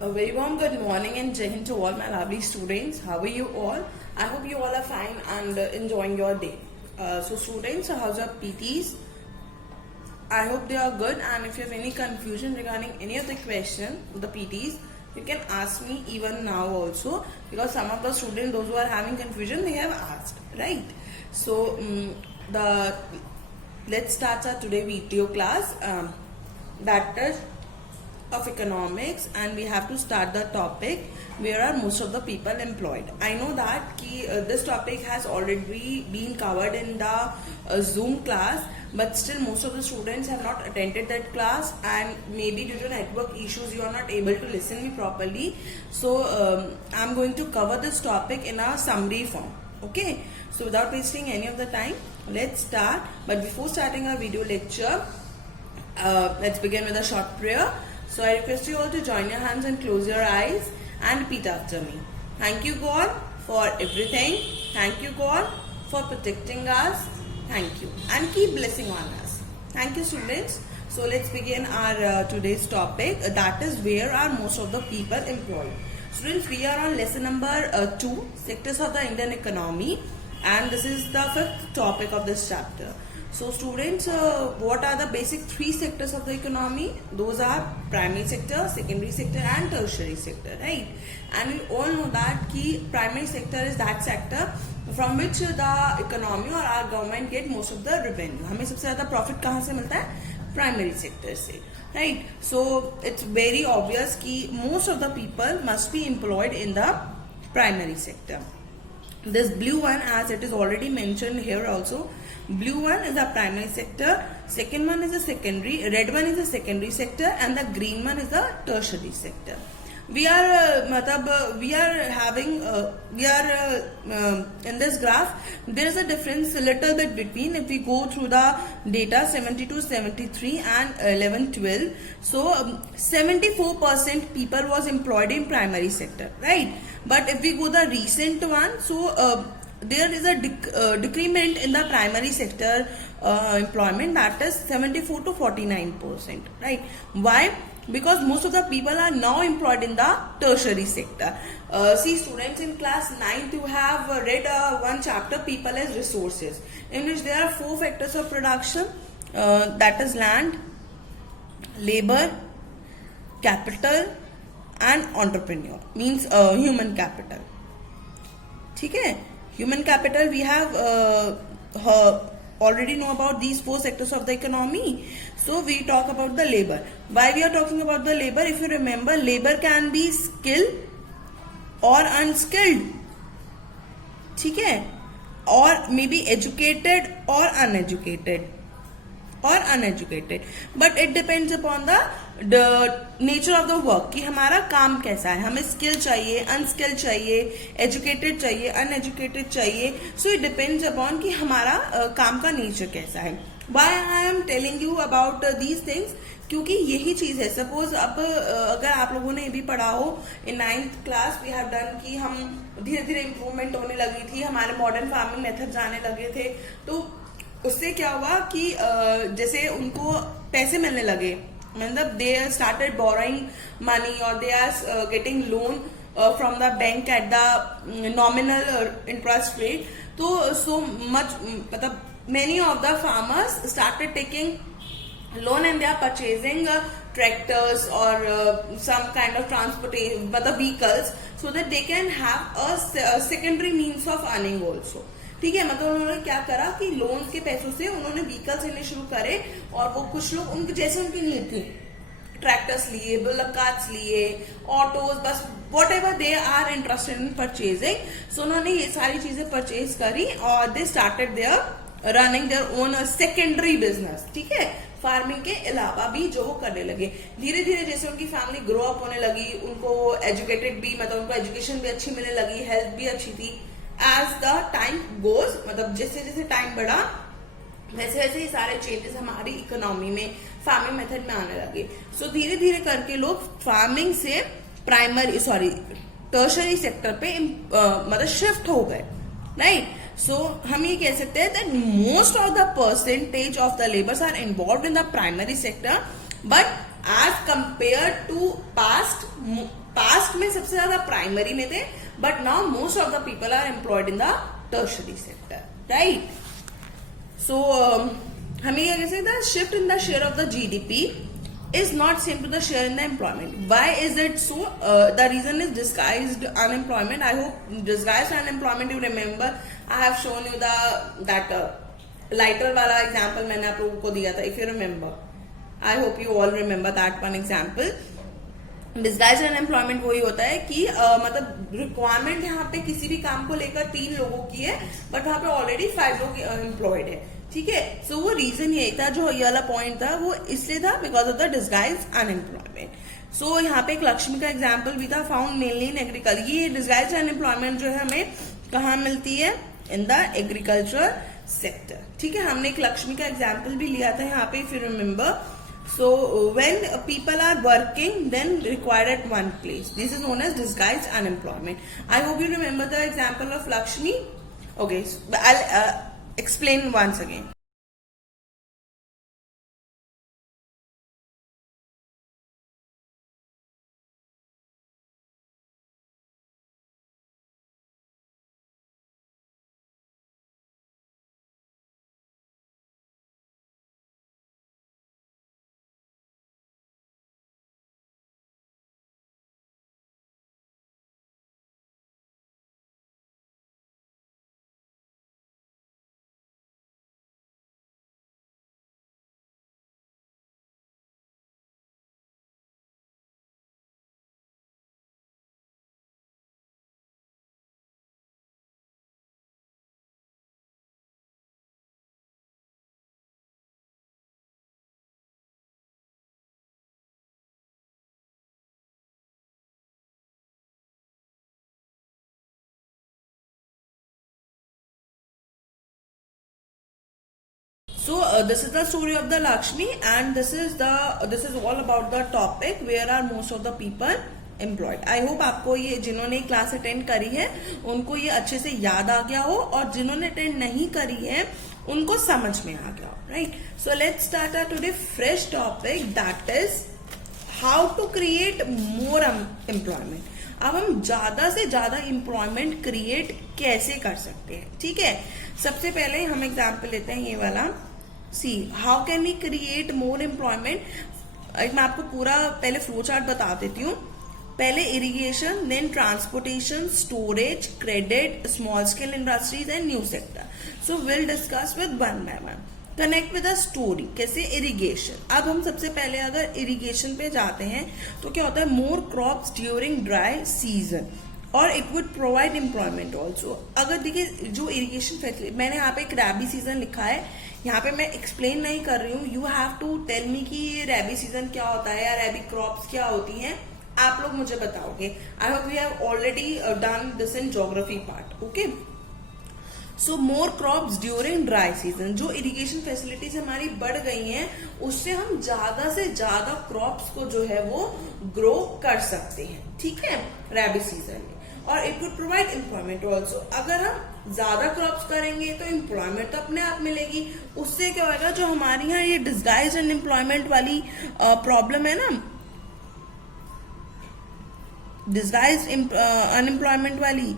A very warm good morning and Jai Hind to all my lovely students. How are you all? I hope you all are fine and enjoying your day. So students, how's your PTs? I hope they are good, and if you have any confusion regarding any of the question, the PTs, you can ask me even now also, because some of the students, those who are having confusion, they have asked, right? So let's start our today video class. That is of economics, and we have to start the topic where are most of the people employed. I know that this topic has already been covered in the Zoom class, but still most of the students have not attended that class, and maybe due to network issues you are not able to listen me properly. So I'm going to cover this topic in a summary form. Okay, so without wasting any of the time, let's start. But before starting our video lecture, let's begin with a short prayer. So I request you all to join your hands and close your eyes and repeat after me. Thank you, God, for everything. Thank you, God, for protecting us. Thank you, and keep blessing on us. Thank you, students. So let's begin our today's topic. That is, where are most of the people employed? Students, we are on lesson number 2, sectors of the Indian economy, and this is the 5th topic of this chapter. So students, what are the basic 3 sectors of the economy? Those are primary sector, secondary sector and tertiary sector, right? And we all know that primary sector is that sector from which the economy or our government get most of the revenue. हमें सबसे ज़्यादा profit कहाँ से मिलता है? Primary sector से, right? So it's very obvious कि most of the people must be employed in the primary sector. This blue one, as it is already mentioned here also, blue one is the primary sector, second one is the secondary, red one is the secondary sector, and the green one is the tertiary sector. We are in this graph, there is a difference a little bit between, if we go through the data 72, 73 and 11, 12. So 74% people was employed in primary sector, right? But if we go the recent one, so there is a decrement in the primary sector employment, that is 74 to 49%, right? Why? Because most of the people are now employed in the tertiary sector. See students, in class 9th you have read one chapter, people as resources, in which there are 4 factors of production, that is land, labor, capital and entrepreneur, means human capital. Okay? Human capital, we have already know about these 4 sectors of the economy. So we talk about the labor. Why we are talking about the labor? If you remember, labor can be skilled or unskilled, okay? Or maybe educated or uneducated. But it depends upon the nature of the work कि हमारा काम कैसा है, हमें skill चाहिए, unskilled चाहिए, educated चाहिए, uneducated चाहिए. So it depends upon कि हमारा काम का nature कैसा है. Why I am telling you about these things? क्योंकि यही चीज है. सपोज अब अगर आप लोगों ने ये भी पढ़ा हो, in 9th class we have done कि हम धीरे धीरे इम्प्रूवमेंट होने लगी थी, हमारे मॉडर्न फार्मिंग मेथड जाने लगे थे, तो उससे क्या हुआ कि जैसे उनको पैसे मिलने लगे, मतलब दे स्टार्टेड बोरोइंग मनी और they are getting loan from the bank at the nominal interest rate. तो सो मच, मतलब many of the farmers started taking loan and they are purchasing tractors or some kind of transportation, but the vehicles, so that they can have a secondary means of earning also. ठीक है, मतलब उन्होंने क्या करा कि loan के पैसों से उन्होंने व्हीकल्स लेने शुरू करे, और वो कुछ लोग उनके जैसे उनकी नीड थी, ट्रैक्टर्स लिए, बुलक कार्ट्स लिए, ऑटोज, बस whatever they are interested in purchasing. So उन्होंने ये सारी चीजें परचेज करी और they started their running their own secondary business. ठीक है, फार्मिंग के अलावा भी जो वो करने लगे. धीरे धीरे जैसे उनकी फैमिली ग्रो अप होने लगी, उनको एजुकेटेड भी, मतलब उनको एजुकेशन भी अच्छी मिलने लगी, हेल्थ भी अच्छी थी. एज द टाइम गोज, मतलब जैसे जैसे टाइम बढ़ा वैसे वैसे ये सारे चेंजेस हमारी इकोनॉमी में, फार्मिंग मेथड में आने लगे. सो धीरे धीरे करके लोग फार्मिंग से टर्शरी सेक्टर पे मतलब शिफ्ट हो गए, राइट? So हम ये कह सकते हैं that most of the percentage of the laborers are involved in the primary sector, but as compared to past, past में सबसे ज्यादा प्राइमरी में थे, but now most of the people are employed in the tertiary sector, right? So हमें क्या कह सकते हैं, shift in the share of the GDP is not same to the share in the employment. Why is it so? The reason is disguised unemployment. I hope disguised unemployment you remember. I have shown you that lighter वाला example मैंने आप लोगों को दिया था. If you remember, I hope you all remember that one example. Disguise unemployment वही होता है कि मतलब रिक्वायरमेंट यहाँ पे किसी भी काम को लेकर 3 लोगों की है, बट वहां पे ऑलरेडी 5 लोग एम्प्लॉयड है, ठीक है? सो वो रीजन यही था, जो ये वाला पॉइंट था वो इसलिए था because of the disguise unemployment. So यहाँ पे एक लक्ष्मी का एग्जाम्पल भी था, फाउंड मेनली इन एग्रीकल्चर। ये डिस्गाइज अनएम्प्लॉयमेंट जो है हमें कहाँ मिलती है? इन द एग्रीकल्चर सेक्टर, ठीक है? हमने एक लक्ष्मी का एग्जाम्पल भी लिया था यहाँ पे, if you remember. So when people are working, then required at one place. This is known as disguised unemployment. I hope you remember the example of Lakshmi. Okay, so I'll explain once again. So this is the story of the Lakshmi, and this is all about the topic where are most of the people employed. I hope आपको ये जिन्होंने class attend करी है उनको ये अच्छे से याद आ गया हो, और जिन्होंने अटेंड नहीं करी है उनको समझ में आ गया हो, right? So let's start our today fresh topic, that is how to create more employment. अब हम ज्यादा से ज्यादा एम्प्लॉयमेंट क्रिएट कैसे कर सकते हैं, ठीक है? सबसे पहले हम एग्जाम्पल लेते हैं ये वाला। See how can we create more employment. मैं आपको पूरा पहले फ्लो चार्ट बता देती हूँ। पहले irrigation, then transportation, storage, credit, small scale industries and new sector. So will discuss with one by one. Connect with a story, कैसे? Irrigation. अब हम सबसे पहले अगर इरिगेशन पे जाते हैं तो क्या होता है? More crops during dry season और it would provide employment also. अगर देखिए जो इरिगेशन फैसिलिटी, मैंने यहाँ पे एक रैबी सीजन लिखा है, यहाँ पे मैं एक्सप्लेन नहीं कर रही हूँ। You have to tell me कि ये रैबी सीजन क्या होता है या रैबी क्रॉप्स क्या होती हैं, आप लोग मुझे बताओगे। I hope we have already done this in geography part, okay? So more crops during dry season. जो इरिगेशन फैसिलिटीज हमारी बढ़ गई हैं उससे हम ज्यादा से ज्यादा क्रॉप्स को जो है वो ग्रो कर सकते हैं, ठीक है, रैबी सीजन में। और it would provide employment also. अगर हम ज्यादा क्रॉप्स करेंगे तो एम्प्लॉयमेंट तो अपने आप मिलेगी। उससे क्या होगा, जो हमारी यहाँ ये डिस्गाइज अनएम्प्लॉयमेंट वाली प्रॉब्लम है ना, डिस्गाइज अनएम्प्लॉयमेंट वाली,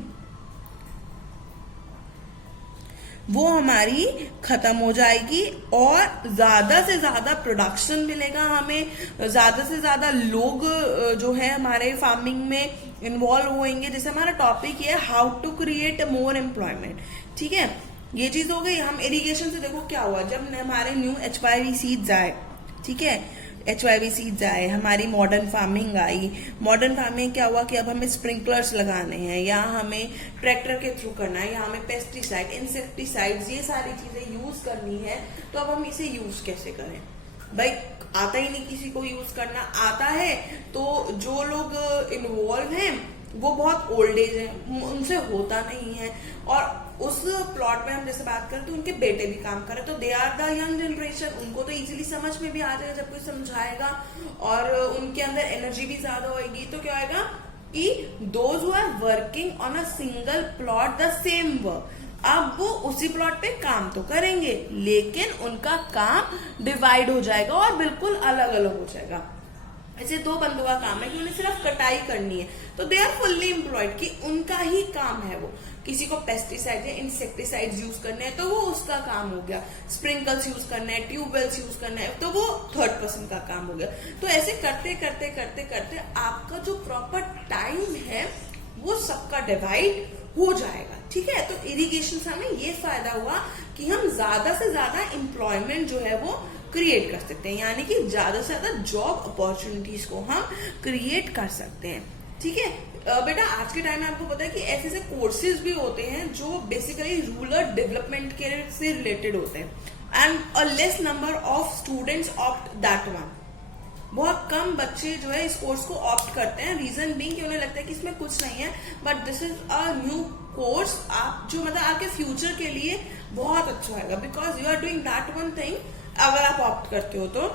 वो हमारी खत्म हो जाएगी और ज्यादा से ज्यादा प्रोडक्शन मिलेगा हमें। ज्यादा से ज्यादा लोग जो है हमारे फार्मिंग में इन्वॉल्व होंगे। जैसे हमारा टॉपिक है how to create more employment, ठीक है? ये चीज हो गई। हम इरिगेशन से देखो क्या हुआ, जब हमारे न्यू HYV सीड्स आए, ठीक है, HYV सीड्स आए, हमारी मॉडर्न फार्मिंग आई। मॉडर्न फार्मिंग क्या हुआ कि अब हमें स्प्रिंकलर्स लगाने हैं, या हमें ट्रैक्टर के थ्रू करना है, या हमें पेस्टिसाइड, इंसेक्टिसाइड्स, ये सारी चीजें यूज करनी है। तो अब हम इसे यूज कैसे करें? भाई आता ही नहीं किसी को यूज करना। आता है तो जो लोग इन्वॉल्व हैं वो बहुत ओल्ड एज है, उनसे होता नहीं है। और उस प्लॉट में हम जैसे बात करें तो उनके बेटे भी काम कर रहे, तो they are the young generation. उनको तो इजीली समझ में भी आ जाएगा जब कोई समझाएगा, और उनके अंदर एनर्जी भी ज्यादा होगी। तो क्या होगा कि those who are working on a single plot the same work, अब वो उसी प्लॉट पे काम तो करेंगे लेकिन उनका काम डिवाइड हो जाएगा और बिल्कुल अलग अलग हो जाएगा। ऐसे 2 बंदों का काम है कि उन्हें सिर्फ कटाई करनी है, तो दे आर फुल्ली एम्प्लॉयड, कि उनका ही काम है वो। किसी को पेस्टिसाइड या इंसेक्टिसाइड्स यूज करने हैं तो वो उसका काम हो गया, स्प्रिंकल्स यूज करना है, ट्यूबवेल्स यूज करना है तो वो थर्ड पर्सन का काम हो गया। तो ऐसे करते करते करते करते आपका जो प्रॉपर टाइम है वो सबका डिवाइड हो जाएगा, ठीक है। तो इरिगेशन से हमें ये फायदा हुआ कि हम ज्यादा से ज्यादा एम्प्लॉयमेंट जो है वो क्रिएट कर सकते हैं, यानी कि ज्यादा से ज्यादा जॉब अपॉर्चुनिटीज को हम क्रिएट कर सकते हैं, ठीक है। बेटा आज के टाइम में आपको पता है कि ऐसे ऐसे कोर्सेज भी होते हैं जो बेसिकली रूरल डेवलपमेंट के से रिलेटेड होते हैं, and a less number of students opt that one. बहुत कम बच्चे जो है इस कोर्स को ऑप्ट करते हैं, रीजन बीइंग कि उन्हें लगता है कि इसमें कुछ नहीं है, but this is a new course, आप जो मतलब आपके फ्यूचर के लिए बहुत अच्छा होगा, because you are doing that one thing. अगर आप ऑप्ट करते हो तो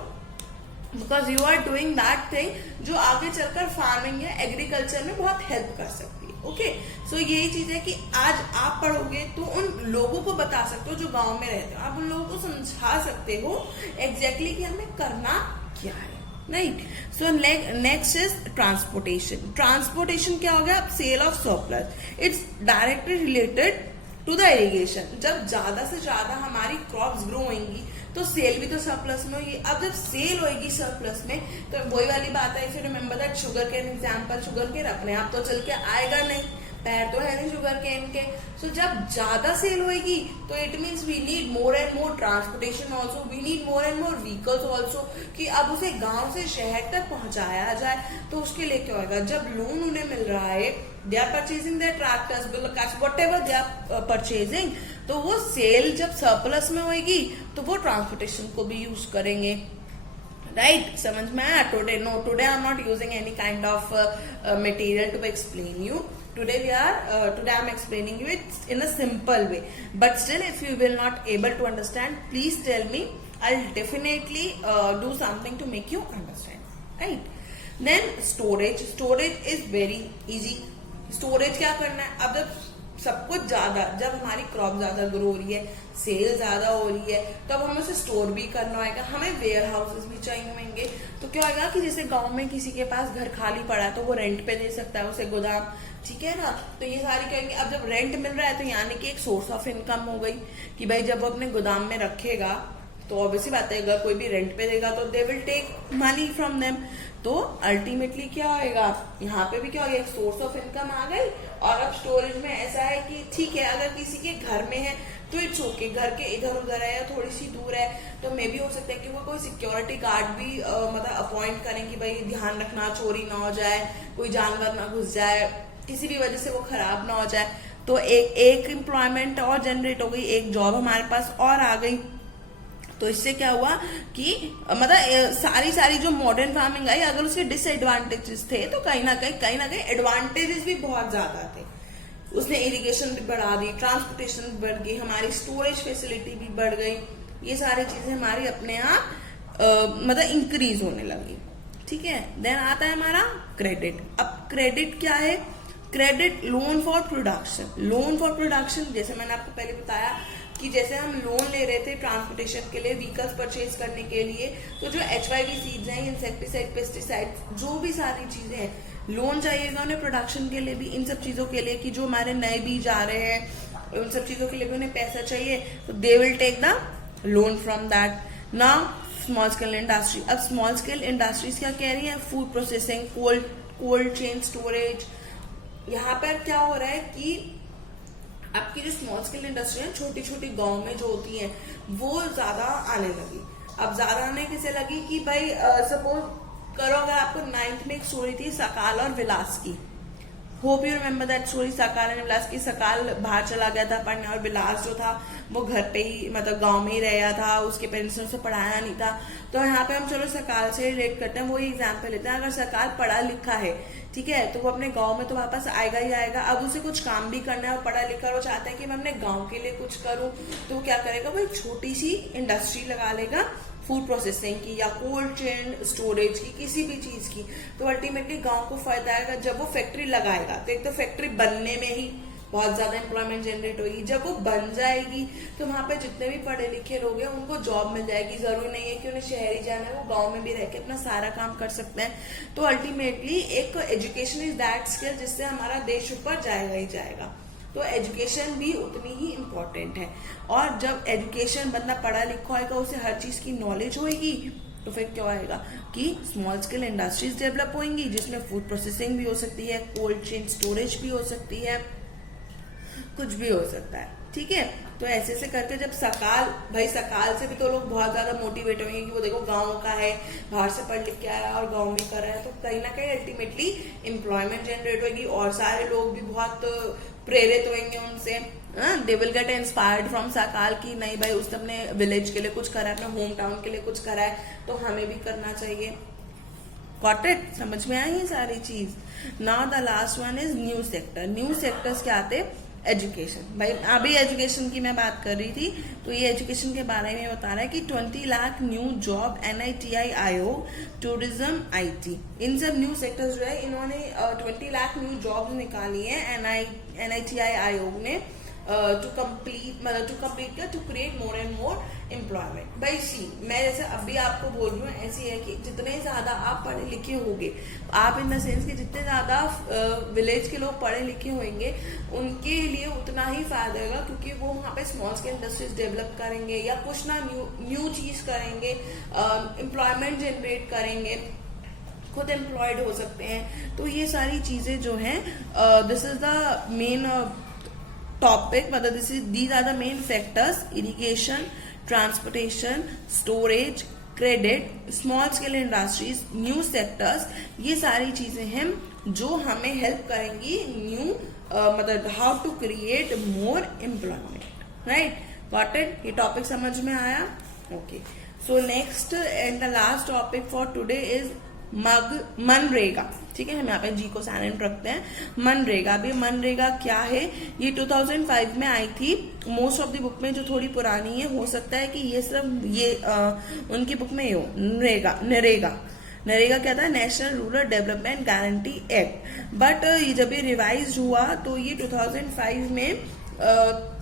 because you are doing that thing जो आगे चलकर फार्मिंग या एग्रीकल्चर में बहुत हेल्प कर सकती है, ओके। सो यही चीज है कि आज आप पढ़ोगे तो उन लोगों को बता सकते हो जो गांव में रहते हो, आप उन लोगों को समझा सकते हो एग्जैक्टली कि हमें करना क्या है, right. So next is transportation. Transportation क्या हो गया, sale of surplus, it's directly related to the irrigation. जब ज्यादा से ज्यादा हमारी क्रॉप्स ग्रो होंगी तो सेल भी तो सरप्लस में होगी। अब जब सेल होगी सरप्लस में तो वही वाली बात है, if you remember that sugarcane example, sugarcane अपने आप तो चल के आएगा नहीं, पैर तो है नहीं शुगर केन के। सो जब ज्यादा सेल होगी तो it means we need more and more transportation also, we need more and more vehicles also, कि अब उसे गांव से शहर तक पहुंचाया जाए। तो उसके लिए क्या होगा, जब लोन उन्हें मिल रहा है, they are purchasing their tractors, whatever they are purchasing, तो वो सेल जब सरप्लस में होगी तो वो ट्रांसपोर्टेशन को भी यूज करेंगे, राइट। समझ में आया? Today I am not using any kind of material to explain you. Today I am explaining you it in a simple way, but still if you will not able to understand, please tell me, I'll definitely do something to make you understand, right? Then storage is very easy. Storage क्या करना है, अब जब सब कुछ ज्यादा, जब हमारी क्रॉप ज्यादा ग्रो हो रही है, सेल ज्यादा हो रही है, तब हमें उसे स्टोर भी करना होगा, हमें वेयर हाउसेस भी चाहिए होंगे। तो क्या होगा कि जैसे गांव में किसी के पास घर खाली पड़ा है तो वो रेंट पे दे सकता है उसे गोदाम, ठीक है ना। तो ये सारी कहेंगे, अब जब रेंट मिल रहा है तो यानी कि एक सोर्स ऑफ इनकम हो गई कि भाई जब वो अपने गोदाम में रखेगा तो ऑब्वियसली बात है, अगर कोई भी रेंट पे देगा तो they will take money from them. तो अल्टीमेटली क्या होएगा, यहाँ पे भी क्या होगा, एक सोर्स ऑफ इनकम आ गई। और अब स्टोरेज में ऐसा है कि ठीक है, अगर किसी के घर में है तो इट्स ओके, घर के इधर उधर है या थोड़ी सी दूर है तो मे भी हो सकता है कि वो कोई सिक्योरिटी गार्ड भी मतलब अपॉइंट करें कि भाई ध्यान रखना, चोरी ना हो जाए, कोई जानवर ना घुस जाए, किसी भी वजह से वो खराब ना हो जाए। तो एक एम्प्लॉयमेंट और जनरेट हो गई, एक जॉब हमारे पास और आ गई। तो इससे क्या हुआ कि मतलब सारी जो मॉडर्न फार्मिंग आई, अगर उसके डिसएडवांटेजेस थे तो कहीं ना कहीं एडवांटेजेस भी बहुत ज्यादा थे। उसने इरिगेशन भी बढ़ा दी, ट्रांसपोर्टेशन भी बढ़ गई, हमारी स्टोरेज फैसिलिटी भी बढ़ गई, ये सारी चीजें हमारी अपने आप मतलब इंक्रीज होने लगी, ठीक है। देन आता है हमारा क्रेडिट। अब क्रेडिट क्या है, credit loan for production. Loan for production जैसे मैंने आपको पहले बताया कि जैसे हम लोन ले रहे थे ट्रांसपोर्टेशन के लिए, व्हीकल्स परचेज करने के लिए, तो जो HYV सीड्स हैं, इंसेक्टिसाइड, पेस्टिसाइड, जो भी सारी चीजें हैं, लोन चाहिएगा उन्हें प्रोडक्शन के लिए भी, इन सब चीजों के लिए कि जो हमारे नए बीज आ रहे हैं उन सब चीजों के लिए भी उन्हें पैसा चाहिए, तो they will take the loan from that. Now small scale industry. अब स्मॉल स्केल इंडस्ट्रीज क्या कह रही है, food processing, cold chain storage. यहाँ पर क्या हो रहा है कि आपकी जो स्मॉल स्केल इंडस्ट्री है, छोटी छोटी गांव में जो होती है, वो ज्यादा आने लगी। अब ज्यादा आने किसे लगी कि भाई सपोज करो, अगर आपको 9th में एक स्टोरी थी सकाल और विलास की, hope you remember that story, सकाल एंड विलास की। सकाल बाहर चला गया था पढ़ने और विलास जो था वो घर पे ही मतलब गांव में ही रहा था, उसके पेरेंट्स ने उसे पढ़ाया नहीं था। तो यहाँ पे हम चलो सकाल से रिलेट करते हैं, वही एग्जाम्पल लेते हैं। अगर सकाल पढ़ा लिखा है, ठीक है, तो वो अपने गांव में तो वापस आएगा ही आएगा। अब उसे कुछ काम भी करना है और पढ़ा लिखा, वो चाहता है कि मैं अपने गांव के लिए कुछ करूं, तो वो क्या करेगा, वो एक छोटी सी इंडस्ट्री लगा लेगा फूड प्रोसेसिंग की या कोल्ड चेन स्टोरेज की, किसी भी चीज की। तो अल्टीमेटली गांव को फायदा आएगा। जब वो फैक्ट्री लगाएगा तो एक तो फैक्ट्री बनने में ही बहुत ज्यादा एम्प्लॉयमेंट जनरेट होगी। जब वो बन जाएगी तो वहां पे जितने भी पढ़े लिखे लोग हैं उनको जॉब मिल जाएगी। जरूरी नहीं है कि उन्हें शहर ही जाना है, वो गांव में भी रह के अपना सारा काम कर सकते हैं। तो अल्टीमेटली एक एजुकेशन इज दैट स्किल जिससे हमारा देश ऊपर जाएगा ही जाएगा। तो एजुकेशन भी उतनी ही इम्पोर्टेंट है। और जब एजुकेशन बंदा पढ़ा लिखा होगा, उसे हर चीज की नॉलेज होगी, तो फिर क्या होएगा कि स्मॉल स्केल इंडस्ट्रीज डेवलप होंगी, जिसमें फूड प्रोसेसिंग भी हो सकती है, कोल्ड चेन स्टोरेज भी हो सकती है, कुछ भी हो सकता है। ठीक है, तो ऐसे से करके जब सकाल से भी तो लोग बहुत ज्यादा मोटिवेट होंगे कि वो देखो गांव का है, बाहर से पढ़ लिख के आया और गांव में कर रहा है। तो कहीं ना कहीं अल्टीमेटली एम्प्लॉयमेंट जनरेट होगी और सारे लोग भी बहुत प्रेरित होंगे उनसे। They will get inspired from सकाल की नहीं भाई उसने अपने विलेज के लिए कुछ करा है, अपने होम टाउन के लिए कुछ करा है, तो हमें भी करना चाहिए। Got it? समझ में आई सारी चीज। Now the last one is new sector. New sectors क्या आते? एजुकेशन। भाई अभी एजुकेशन की मैं बात कर रही थी, तो ये एजुकेशन के बारे में बता रहा है कि 20 लाख न्यू जॉब, NITI आयोग, टूरिज्म, IT, इन सब न्यू सेक्टर्स जो है इन्होंने 20 लाख न्यू जॉब निकाली है NITI आयोग ने to complete to create more and more employment. भाई सी, मैं जैसे अभी आपको बोल रही हूँ ऐसी है कि जितने ज्यादा आप पढ़े लिखे होंगे, आप इन द सेंस कि जितने ज्यादा विलेज के लोग पढ़े लिखे होंगे उनके लिए उतना ही फायदा होगा, क्योंकि वो वहाँ पे स्मॉल स्केल इंडस्ट्रीज डेवलप करेंगे या कुछ ना न्यू चीज करेंगे, एम्प्लॉयमेंट जनरेट करेंगे, खुद एम्प्लॉयड हो सकते हैं। तो ये सारी चीजें जो हैं, this is the main topic, मतलब these are the main sectors: irrigation, transportation, storage, credit, small scale industries, new sectors। ये सारी चीजें हैं जो हमें हेल्प करेंगी मतलब how to create more employment. Right, got it? ये टॉपिक समझ में आया? Okay, so next and the last topic for today is MNREGA. ठीक है, हम यहाँ पे जी को साइलेंट रखते हैं। मनरेगा। अभी मनरेगा क्या है? ये 2005 में आई थी मोस्ट ऑफ द बुक में, जो थोड़ी पुरानी है। हो सकता है कि ये सब उनकी बुक में हो। नरेगा क्या था? National rural development guarantee act. But ये जब ये रिवाइज हुआ तो ये 2005 में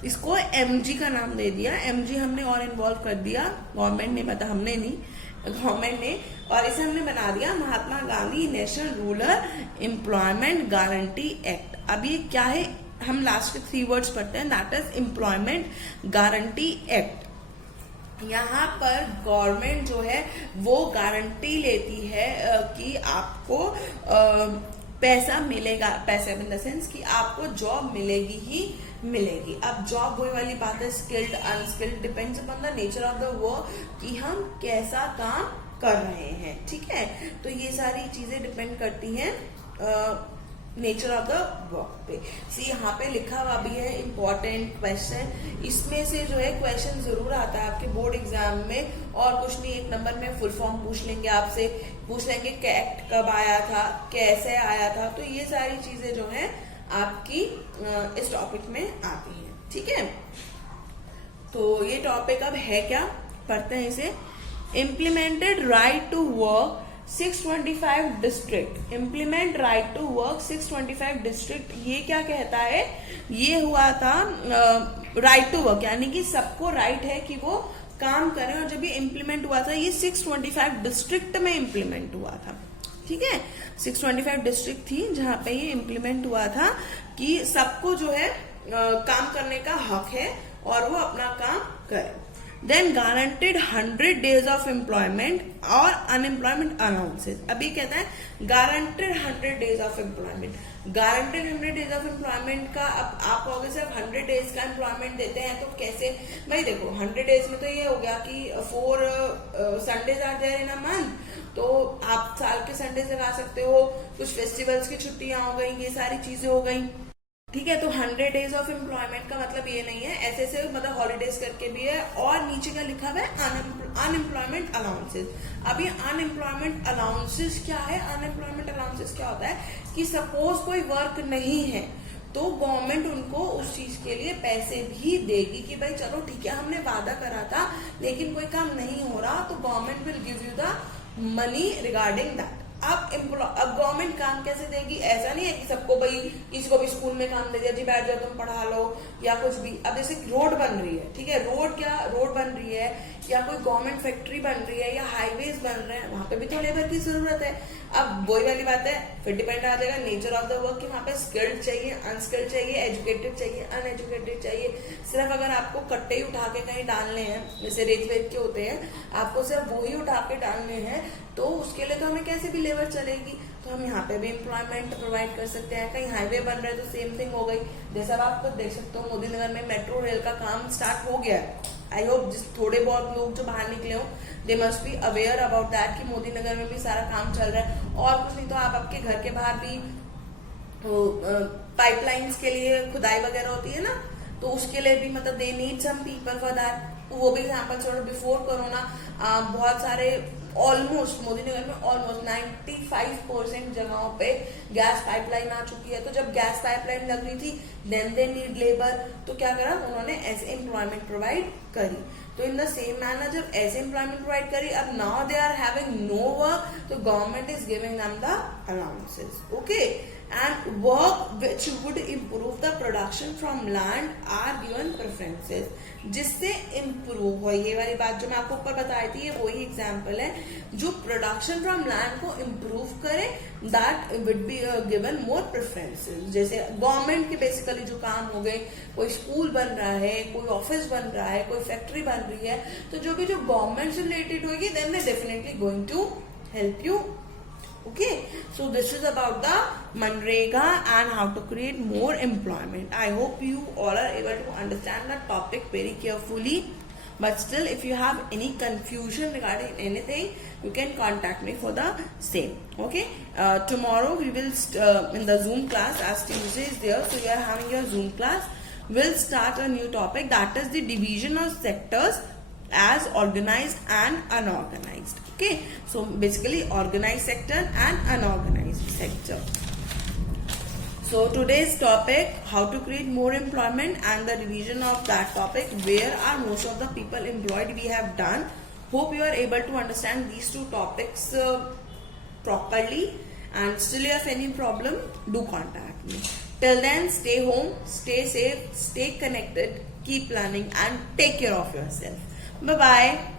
इसको MG का नाम दे दिया। MG हमने और इन्वॉल्व कर दिया, गवर्नमेंट ने, मतलब हमने नहीं, गवर्नमेंट ने, और इसे हमने बना दिया Mahatma Gandhi national rural employment guarantee act. अब ये क्या है? हम लास्ट के 3 वर्ड्स पढ़ते हैं, that is employment guarantee act. यहाँ पर गवर्नमेंट जो है वो गारंटी लेती है कि आपको पैसा मिलेगा, पैसा इन द सेंस कि आपको जॉब मिलेगी ही मिलेगी। अब जॉब वही वाली बात है, skilled unskilled, depends upon the nature of the work कि हम कैसा काम कर रहे हैं। ठीक है, तो ये सारी चीजें डिपेंड करती हैं नेचर ऑफ द वर्क पे। सी, यहाँ पे लिखा हुआ भी है इम्पोर्टेंट क्वेश्चन, इसमें से जो है क्वेश्चन जरूर आता है आपके बोर्ड एग्जाम में, और कुछ नहीं, 1 नंबर में फुल फॉर्म पूछ लेंगे आपसे, पूछ लेंगे कि एक्ट कब आया था, कैसे आया था। तो ये सारी चीजें जो है आपकी इस टॉपिक में आती हैं। ठीक है, तो ये टॉपिक अब है क्या, पढ़ते हैं इसे। Implemented right to work 625 district. Implement right to work 625 district, ये क्या कहता है? ये हुआ था राइट टू वर्क, यानी कि सबको राइट है कि वो काम करें। और जब ये इम्प्लीमेंट हुआ था, ये 625 डिस्ट्रिक्ट में इम्प्लीमेंट हुआ था। ठीक है, 625 डिस्ट्रिक्ट थी जहां पे ये इम्प्लीमेंट हुआ था कि सबको जो है काम करने का हक है और वो अपना काम करे। Then guaranteed 100 days of employment और अनएम्प्लॉयमेंट अलाउंसेस। अभी कहता है guaranteed 100 days of employment. Guaranteed 100 days of employment का, अब आप कहोगे सिर्फ 100 डेज का एम्प्लॉयमेंट देते हैं तो कैसे? भाई देखो, 100 डेज में तो ये हो गया कि 4 Sundays are there in a month, तो आप साल के संडेज लगा सकते हो, कुछ फेस्टिवल्स की छुट्टियां हो गई, ये सारी चीजें हो गई। ठीक है, तो 100 डेज ऑफ एम्प्लॉयमेंट का मतलब ये नहीं है, ऐसे मतलब हॉलीडेज करके भी है। और नीचे का लिखा हुआ है अनएम्प्लॉयमेंट अलाउंसेस। अब ये अनएम्प्लॉयमेंट अलाउंसेस क्या है? अनएम्प्लॉयमेंट अलाउंसेस क्या होता है कि सपोज कोई वर्क नहीं है तो गवर्नमेंट उनको उस चीज के लिए पैसे भी देगी कि भाई चलो ठीक है, हमने वादा करा था लेकिन कोई काम नहीं हो रहा, तो government will give you the money regarding that. अब गवर्नमेंट काम कैसे देगी? ऐसा नहीं है कि सबको भाई किसी को भी स्कूल में काम दे दिया, जी बैठ जाओ तुम पढ़ा लो या कुछ भी। अब जैसे रोड बन रही है, ठीक है, रोड बन रही है या कोई गवर्नमेंट फैक्ट्री बन रही है या हाईवेज बन रहे हैं, वहां पे भी तो लेबर की जरूरत है। अब वही वाली बात है, फिर डिपेंड आ जाएगा नेचर ऑफ द वर्क कि वहां पे स्किल्ड चाहिए, अनस्किल्ड चाहिए, एजुकेटेड चाहिए, अनएजुकेटेड चाहिए। सिर्फ अगर आपको कट्टे ही उठा के कहीं डालने हैं, जैसे रेत वेत के होते हैं, आपको सिर्फ वही उठा के डालने हैं, तो उसके लिए तो हमें कैसे भी लेबर चलेगी। तो हम यहाँ पे भी एम्प्लॉयमेंट प्रोवाइड कर सकते हैं। कहीं हाईवे बन रहा है तो सेम थिंग हो गई। जैसा आप खुद देख सकते हो, मोदी नगर में मेट्रो रेल का काम स्टार्ट हो गया है। आई होप जिस थोड़े बहुत लोग जो बाहर निकले हो, they must be aware about that कि मोदी नगर में भी सारा काम चल रहा है। और कुछ नहीं तो आप आपके घर के बाहर भी पाइपलाइंस के लिए खुदाई वगैरह होती है ना, तो उसके लिए भी मतलब they need some people for that. वो भी एग्जाम्पल छोड़ो, बिफोर कोरोना बहुत सारे ऑलमोस्ट मोदी नगर में ऑलमोस्ट 95% जगहों पे गैस पाइपलाइन आ चुकी है। तो जब गैस पाइपलाइन लग रही थी, देन दे नीड लेबर, तो क्या करा उन्होंने, ऐसे एम्प्लॉयमेंट प्रोवाइड करी। तो इन द सेम मैनर जब ऐसे एम्प्लॉयमेंट प्रोवाइड करी, अब now they are having no work, तो government is giving them the allowances, okay, and work which would improve the production from land are given preferences, जिससे improve हो। ये वाली बात जो मैं आपको ऊपर बताई थी, ये वही एग्जाम्पल है जो प्रोडक्शन फ्रॉम लैंड को इम्प्रूव करे, that would be given more preferences। जैसे गवर्नमेंट के बेसिकली जो काम हो गए, कोई स्कूल बन रहा है, कोई ऑफिस बन रहा है, कोई फैक्ट्री बन रही है, तो जो भी जो गवर्नमेंट से रिलेटेड होगी, then they definitely going to help you. Okay, so this is about the Manrega and how to create more employment. I hope you all are able to understand the topic very carefully. But still, if you have any confusion regarding anything, you can contact me for the same. Okay, tomorrow we will in the Zoom class, as Tuesday is there, so you are having your Zoom class. We'll start a new topic, that is the division of sectors as organized and unorganized. Okay, so basically organized sector and unorganized sector. So today's topic, how to create more employment, and the revision of that topic, where are most of the people employed, we have done. Hope you are able to understand these two topics properly, and still you have any problem, do contact me. Till then, stay home, stay safe, stay connected, keep learning, and take care of yourself. Bye bye.